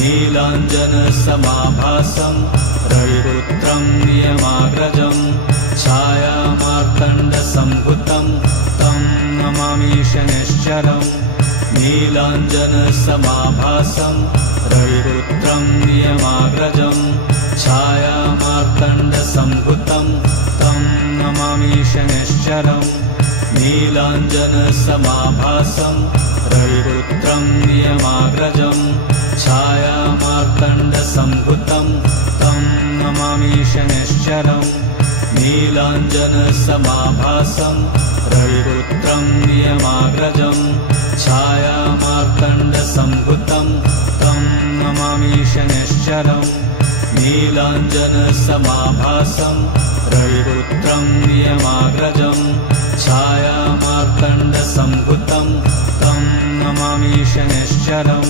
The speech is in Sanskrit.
नीलाञ्जनसमाभासं रविपुत्रं नियमाग्रजं छायामार्तण्डसम्भुतं तं नमामि शनैश्चरम् नीलाञ्जनसमाभासं रविपुत्रं नियमाग्रजं छायामार्तण्डसम्भुतं तं नमामि शनैश्चरम् नीलाञ्जनसमाभासं रविपुत्रं नियमाग्रजं छायामार्तण्डसम्भुतं तं नमामि शनैश्चरम् नीलाञ्जनसमाभासं रविपुत्रं नियमाग्रजं छायामार्तण्डसम्भुतं तं नमामि शनैश्चरम् नीलाञ्जनसमाभासं रविपुत्रं नियमाग्रजं छायामार्तण्डसम्भुतं तं नमामि शनैश्चरम्